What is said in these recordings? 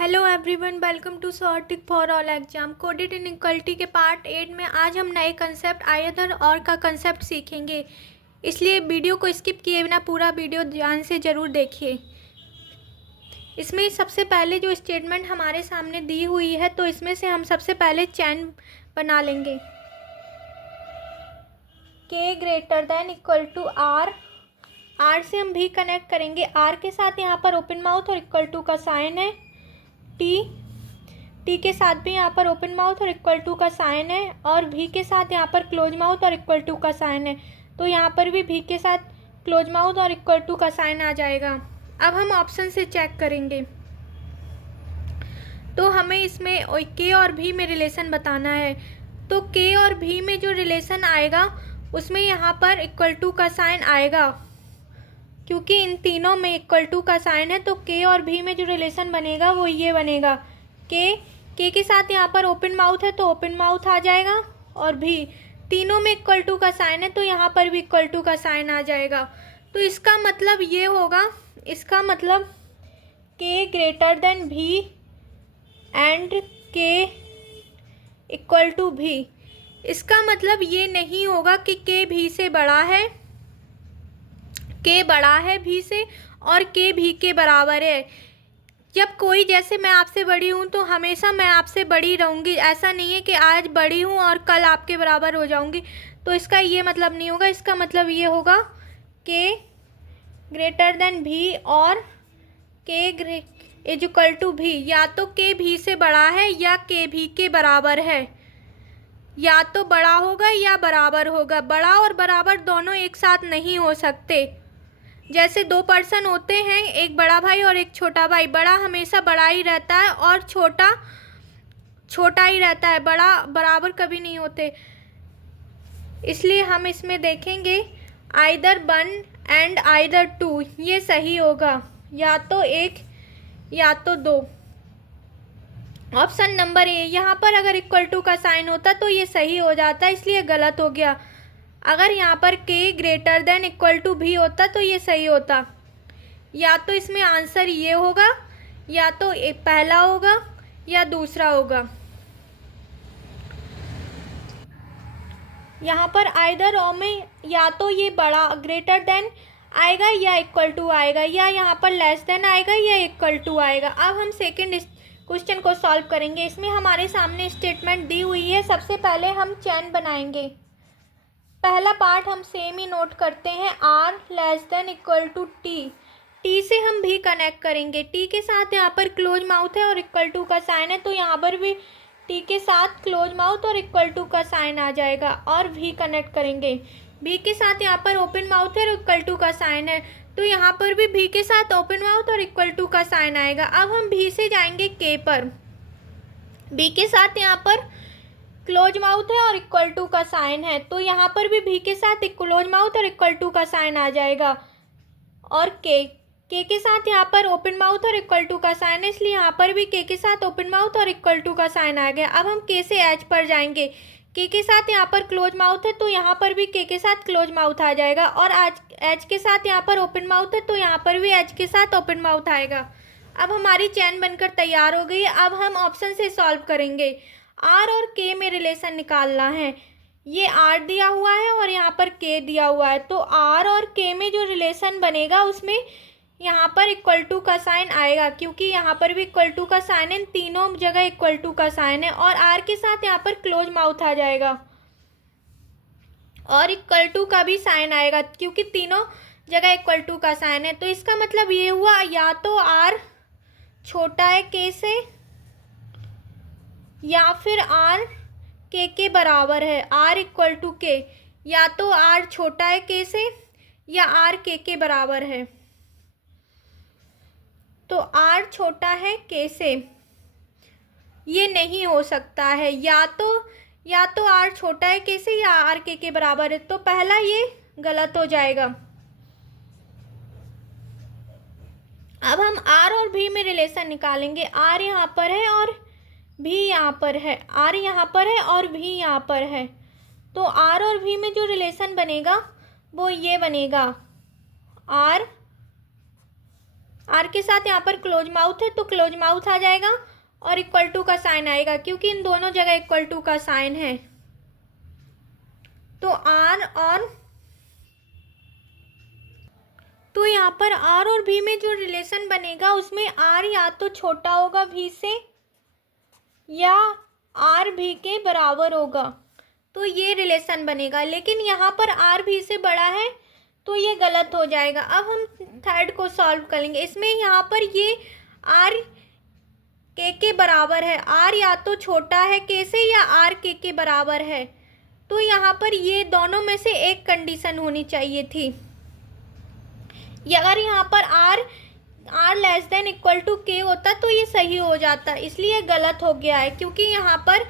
Hello everyone, welcome to सॉर्टिक for all exam coded inequality के part 8 में आज हम नए कंसेप्ट आयदर और का कंसेप्ट सीखेंगे। इसलिए वीडियो को स्किप किए बिना पूरा वीडियो ध्यान से ज़रूर देखिए। इसमें सबसे पहले जो स्टेटमेंट हमारे सामने दी हुई है, तो इसमें से हम सबसे पहले चैन बना लेंगे। K greater than equal to R, R से हम भी कनेक्ट करेंगे। आर के साथ यहाँ पर ओपन माउथ और इक्वल टू का साइन है। टी के साथ भी यहाँ पर ओपन माउथ और इक्वल टू का साइन है, और भी के साथ यहाँ पर क्लोज माउथ और इक्वल टू का साइन है। तो यहाँ पर भी के साथ क्लोज माउथ और इक्वल टू का साइन आ जाएगा। अब हम ऑप्शन से चेक करेंगे, तो हमें इसमें के और भी में रिलेशन बताना है। तो के और भी में जो रिलेशन आएगा उसमें यहाँ पर इक्वल टू का साइन आएगा, क्योंकि इन तीनों में इक्वल टू का साइन है। तो के और भी में जो रिलेशन बनेगा वो ये बनेगा। के साथ यहाँ पर ओपन माउथ है तो ओपन माउथ आ जाएगा, और भी तीनों में इक्वल टू का साइन है तो यहाँ पर भी इक्वल टू का साइन आ जाएगा। तो इसका मतलब ये होगा, इसका मतलब के ग्रेटर देन भी एंड के इक्वल टू भी। इसका मतलब ये नहीं होगा कि के भी से बड़ा है, के बड़ा है भी से, और के भी के बराबर है। जब कोई, जैसे मैं आपसे बड़ी हूँ तो हमेशा मैं आपसे बड़ी रहूँगी, ऐसा नहीं है कि आज बड़ी हूँ और कल आपके बराबर हो जाऊँगी। तो इसका ये मतलब नहीं होगा। इसका मतलब ये होगा के ग्रेटर देन भी और के इज इक्वल टू भी। या तो के भी से बड़ा है या के भी के बराबर है, या तो बड़ा होगा या बराबर होगा। बड़ा और बराबर दोनों एक साथ नहीं हो सकते। जैसे दो पर्सन होते हैं, एक बड़ा भाई और एक छोटा भाई। बड़ा हमेशा बड़ा ही रहता है और छोटा छोटा ही रहता है, बड़ा बराबर कभी नहीं होते। इसलिए हम इसमें देखेंगे either one and either two, ये सही होगा, या तो एक या तो दो। ऑप्शन नंबर ए, यहाँ पर अगर इक्वल टू का साइन होता तो ये सही हो जाता, इसलिए गलत हो गया। अगर यहाँ पर के ग्रेटर देन इक्वल टू भी होता तो ये सही होता। या तो इसमें आंसर ये होगा, या तो पहला होगा या दूसरा होगा। यहाँ पर आइदर और में या तो ये बड़ा ग्रेटर देन आएगा या इक्वल टू आएगा, या यहाँ पर लेस देन आएगा या इक्वल टू आएगा। अब हम सेकंड क्वेश्चन को सॉल्व करेंगे। इसमें हमारे सामने स्टेटमेंट दी हुई है। सबसे पहले हम चैन बनाएंगे। पहला पार्ट हम सेम ही नोट करते हैं, R less than equal to T. T से हम भी कनेक्ट करेंगे। टी के साथ यहाँ पर क्लोज माउथ है और इक्वल टू का साइन है, तो यहाँ पर भी टी के साथ क्लोज माउथ और इक्वल टू का साइन आ जाएगा, और भी कनेक्ट करेंगे। भी के साथ यहाँ पर ओपन माउथ है और इक्वल टू का साइन है, तो यहाँ पर भी के साथ ओपन माउथ और इक्वल टू का साइन आएगा। अब हम भी से जाएंगे के पर। बी के साथ यहाँ पर क्लोज माउथ है और इक्वल टू का साइन है, तो यहाँ पर भी के साथ क्लोज माउथ और इक्वल टू का साइन आ जाएगा। और के साथ यहाँ पर ओपन माउथ और इक्वल टू का साइन है, इसलिए यहाँ पर भी के साथ ओपन माउथ और इक्वल टू का साइन आ गया। अब हम के से एच पर जाएंगे। के साथ यहाँ पर क्लोज माउथ है, तो यहाँ पर भी के साथ क्लोज माउथ आ जाएगा, और आज एच के साथ यहाँ पर ओपन माउथ है, तो यहाँ पर भी एच के साथ ओपन माउथ आएगा। अब हमारी चैन बनकर तैयार हो गई। अब हम ऑप्शन से सॉल्व करेंगे। आर और के में रिलेशन निकालना है। ये आर दिया हुआ है और यहाँ पर के दिया हुआ है, तो आर और के में जो रिलेशन बनेगा उसमें यहाँ पर इक्वल टू का साइन आएगा, क्योंकि यहाँ पर भी इक्वल टू का साइन है, तीनों जगह इक्वल टू का साइन है। और आर के साथ यहाँ पर क्लोज माउथ आ जाएगा और इक्वल टू का भी साइन आएगा, क्योंकि तीनों जगह इक्वल टू का साइन है। तो इसका मतलब ये हुआ, या तो आर छोटा है के से, या फिर आर के बराबर है, आर इक्वल टू के। या तो आर छोटा है के से या आर के बराबर है। तो आर छोटा है के से, ये नहीं हो सकता है। या तो आर छोटा है के से या आर के बराबर है, तो पहला ये गलत हो जाएगा। अब हम आर और भी में रिलेशन निकालेंगे। आर यहाँ पर है और भी यहाँ पर है, आर यहाँ पर है और भी यहाँ पर है, तो आर और भी में जो रिलेशन बनेगा वो ये बनेगा, आर आर के साथ यहाँ पर क्लोज माउथ है तो क्लोज माउथ आ जाएगा और इक्वल टू का साइन आएगा, क्योंकि इन दोनों जगह इक्वल टू का साइन है। तो यहाँ पर आर और भी में जो रिलेशन बनेगा उसमें आर या तो छोटा होगा भी से या आर भी के बराबर होगा, तो ये रिलेशन बनेगा। लेकिन यहाँ पर आर भी से बड़ा है तो ये गलत हो जाएगा। अब हम थर्ड को सॉल्व करेंगे। इसमें यहाँ पर ये आर के बराबर है, आर या तो छोटा है के से या आर के बराबर है, तो यहाँ पर ये दोनों में से एक कंडीशन होनी चाहिए थी। अगर यहाँ पर R less than equal to K होता तो ये सही हो जाता, इसलिए गलत हो गया है, क्योंकि यहाँ पर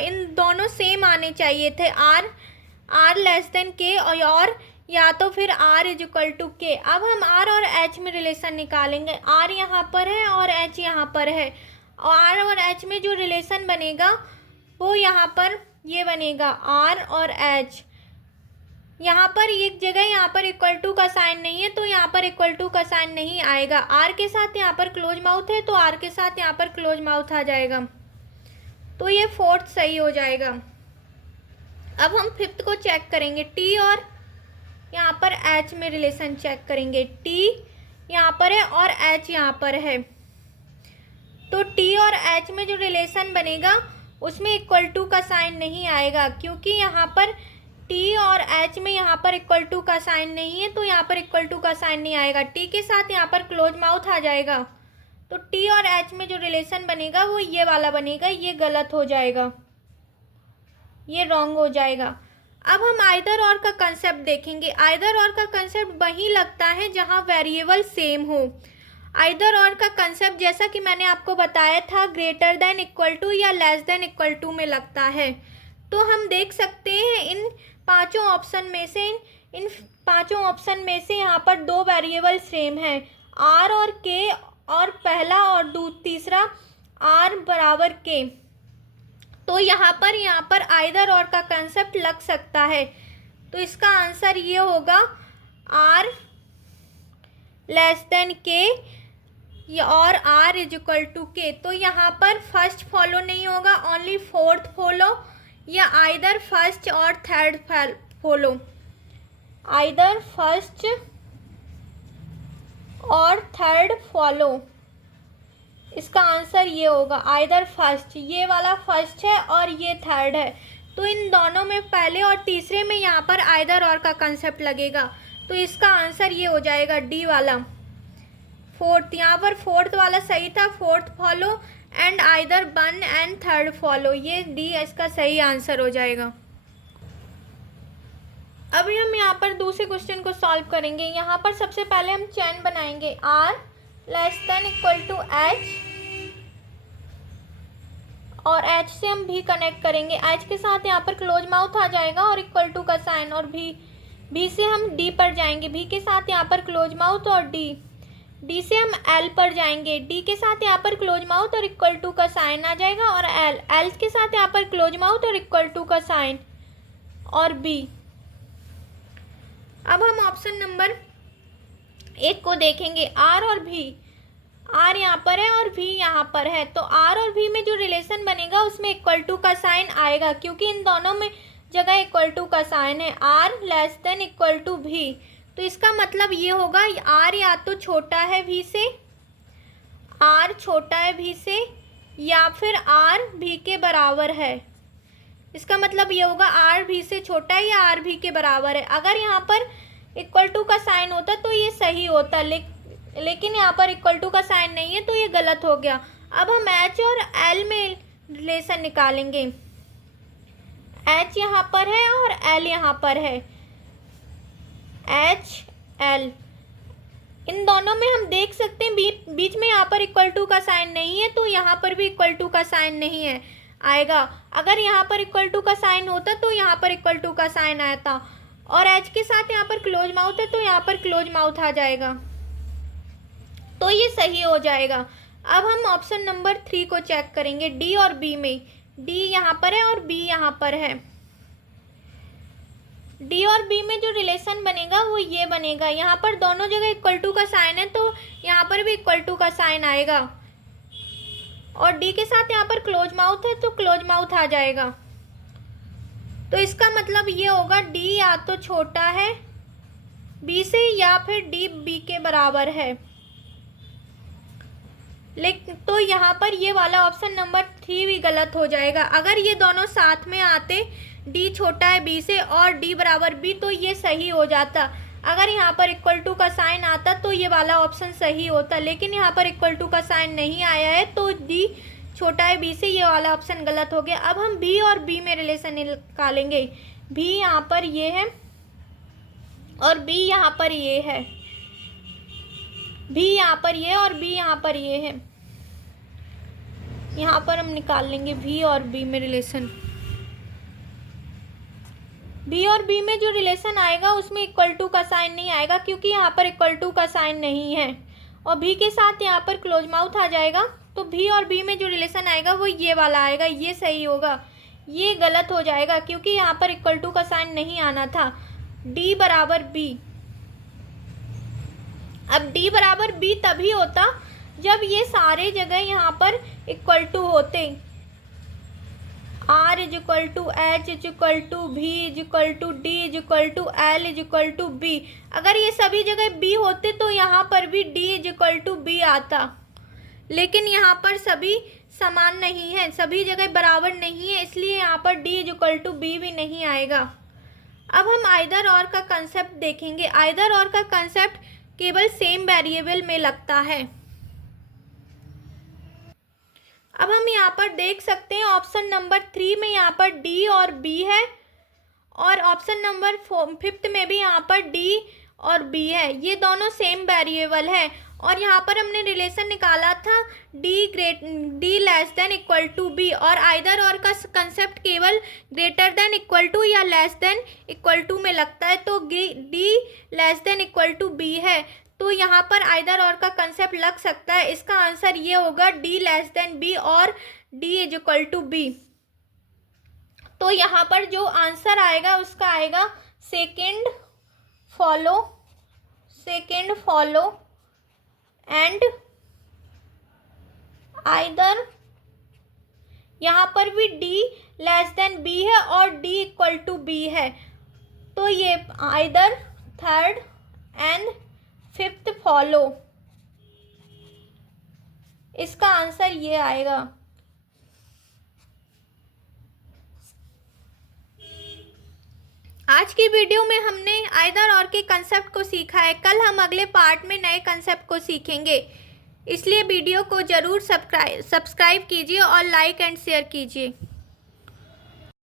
इन दोनों सेम आने चाहिए थे, आर लेस देन के और या तो फिर आर इज इक्वल टू के। अब हम आर और एच में रिलेशन निकालेंगे। आर यहाँ पर है और एच यहाँ पर है, और आर और एच में जो रिलेशन बनेगा वो यहाँ पर ये बनेगा आर और एच। यहाँ पर एक जगह यहाँ पर इक्वल टू का साइन नहीं है तो यहाँ पर इक्वल टू का साइन नहीं आएगा। आर के साथ यहाँ पर क्लोज माउथ है तो आर के साथ यहाँ पर क्लोज माउथ आ जाएगा, तो ये फोर्थ सही हो जाएगा। अब हम फिफ्थ को चेक करेंगे। टी और यहाँ पर एच में रिलेशन चेक करेंगे। टी यहाँ पर है और एच यहाँ पर है, तो टी और एच में जो रिलेशन बनेगा उसमें इक्वल टू का साइन नहीं आएगा, क्योंकि यहाँ पर टी और एच में यहाँ पर इक्वल टू का साइन नहीं है तो यहाँ पर इक्वल टू का साइन नहीं आएगा। टी के साथ यहाँ पर क्लोज माउथ आ जाएगा, तो टी और एच में जो रिलेशन बनेगा वो ये वाला बनेगा, ये गलत हो जाएगा, ये रॉन्ग हो जाएगा। अब हम आइदर और का कंसेप्ट देखेंगे। आइदर और का कंसेप्ट वहीं लगता है जहाँ वेरिएबल सेम हो। आइदर और का कंसेप्ट जैसा कि मैंने आपको बताया था ग्रेटर देन इक्वल टू या लेस देन इक्वल टू में लगता है। तो हम देख सकते हैं इन पांचों ऑप्शन में से यहाँ पर दो वेरिएबल सेम है, आर और के, और पहला और तीसरा आर बराबर के। तो यहाँ पर आइदर और का कंसेप्ट लग सकता है, तो इसका आंसर ये होगा आर लेस देन के और आर इज इक्वल टू के। तो यहाँ पर फर्स्ट फॉलो नहीं होगा, ओनली फोर्थ फॉलो, या आइदर फर्स्ट और थर्ड फॉलो, आइदर फर्स्ट और थर्ड फॉलो। इसका आंसर ये होगा आइदर फर्स्ट, ये वाला फर्स्ट है और ये थर्ड है, तो इन दोनों में पहले और तीसरे में यहाँ पर आइदर और का कंसेप्ट लगेगा, तो इसका आंसर ये हो जाएगा डी वाला फोर्थ। यहाँ पर फोर्थ वाला सही था, fourth follow and either one and third follow, ये डी इसका सही आंसर हो जाएगा। अभी हम यहाँ पर दूसरे क्वेश्चन को सॉल्व करेंगे। यहाँ पर सबसे पहले हम चेन बनाएंगे, R less than equal to H, और एच से हम भी कनेक्ट करेंगे। एच के साथ यहाँ पर क्लोज माउथ आ जाएगा और इक्वल टू का साइन, और भी से हम डी पर जाएंगे, भी के साथ यहाँ पर क्लोज माउथ, और डी से हम एल पर जाएंगे, डी के साथ यहाँ पर क्लोज माउथ और इक्वल टू का साइन आ जाएगा, और एल के साथ यहाँ पर क्लोज माउथ और इक्वल टू का साइन, और बी। अब हम ऑप्शन नंबर 1 को देखेंगे, आर और भी। आर यहाँ पर है और भी यहाँ पर है, तो आर और भी में जो रिलेशन बनेगा उसमें इक्वल टू का साइन आएगा, क्योंकि इन दोनों में जगह इक्वल टू का साइन है, R less than equal to भी। तो इसका मतलब ये होगा आर या तो छोटा है भी से, आर छोटा है भी से, या फिर आर भी के बराबर है। इसका मतलब ये होगा आर भी से छोटा है या आर भी के बराबर है। अगर यहाँ पर इक्वल टू का साइन होता तो ये सही होता, लेकिन यहाँ पर इक्वल टू का साइन नहीं है तो ये गलत हो गया। अब हम एच और एल में रिलेशन निकालेंगे। एच यहाँ पर है और एल यहाँ पर है, एच एल, इन दोनों में हम देख सकते हैं बीच में यहाँ पर इक्वल टू का साइन नहीं है, तो यहाँ पर भी इक्वल टू का साइन नहीं है आएगा। अगर यहाँ पर इक्वल टू का साइन होता तो यहाँ पर इक्वल टू का साइन आया था, और एच के साथ यहाँ पर क्लोज माउथ है तो यहाँ पर क्लोज माउथ आ जाएगा, तो ये सही हो जाएगा। अब हम ऑप्शन नंबर 3 को चेक करेंगे, डी और बी में। डी यहाँ पर है और बी यहाँ पर है। डी और बी में जो रिलेशन बनेगा वो ये बनेगा, यहाँ पर दोनों जगह इक्वल टू का साइन है तो यहाँ पर भी इक्वल टू का साइन आएगा, और डी के साथ यहाँ पर क्लोज माउथ है तो क्लोज माउथ आ जाएगा। तो इसका मतलब ये होगा डी या तो छोटा है बी से या फिर डी बी के बराबर है। लेकिन तो यहाँ पर ये वाला ऑप्शन नंबर 3 भी गलत हो जाएगा। अगर ये दोनों साथ में आते, डी छोटा है बी से और डी बराबर बी, तो ये सही हो जाता। अगर यहाँ पर इक्वल टू का साइन आता तो ये वाला ऑप्शन सही होता, लेकिन यहाँ पर इक्वल टू का साइन नहीं आया है तो डी छोटा है बी से, ये वाला ऑप्शन गलत हो गया। अब हम बी और बी में रिलेशन निकालेंगे। बी यहाँ पर ये है और बी यहाँ पर ये है, बी यहाँ पर ये और बी यहाँ पर ये है। यहाँ पर हम निकाल लेंगे बी और बी में रिलेशन। बी और बी में जो रिलेशन आएगा उसमें इक्वल टू का साइन नहीं आएगा, क्योंकि यहाँ पर इक्वल टू का साइन नहीं है, और बी के साथ यहाँ पर क्लोज माउथ आ जाएगा। तो बी और बी में जो रिलेशन आएगा वो ये वाला आएगा, ये सही होगा। ये गलत हो जाएगा क्योंकि यहाँ पर इक्वल टू का साइन नहीं आना था। डी बराबर बी, अब डी बराबर बी तभी होता जब ये सारे जगह यहाँ पर इक्वल टू होते। R is equal to H is equal to B is equal to D is equal to L is equal to B. अगर ये सभी जगह बी होते तो यहाँ पर भी D is equal to B आता, लेकिन यहाँ पर सभी समान नहीं है, सभी जगह बराबर नहीं है, इसलिए यहाँ पर D is equal to B भी नहीं आएगा। अब हम आइदर और का कंसेप्ट देखेंगे। आइदर और का कंसेप्ट केवल सेम वेरिएबल में लगता है। अब हम यहाँ पर देख सकते हैं ऑप्शन नंबर 3 में यहाँ पर डी और बी है, और ऑप्शन नंबर 5 में भी यहाँ पर डी और बी है। ये दोनों सेम वेरिएबल है, और यहाँ पर हमने रिलेशन निकाला था D less than equal to B, और आइदर और का कंसेप्ट केवल ग्रेटर देन इक्वल टू या लेस देन इक्वल टू में लगता है। तो D less than equal to B है, तो यहाँ पर आइदर और का कंसेप्ट लग सकता है। इसका आंसर ये होगा डी लेस देन बी और D is equal to B. तो यहाँ पर जो आंसर आएगा उसका आएगा सेकेंड फॉलो एंड आइदर। यहाँ पर भी डी लेस देन बी है और डी इक्वल टू बी है, तो ये either, third and fifth follow, इसका आंसर ये आएगा। आज की वीडियो में हमने आइदर और के कंसेप्ट को सीखा है। कल हम अगले पार्ट में नए कंसेप्ट को सीखेंगे, इसलिए वीडियो को ज़रूर सब्सक्राइब कीजिए और लाइक एंड शेयर कीजिए।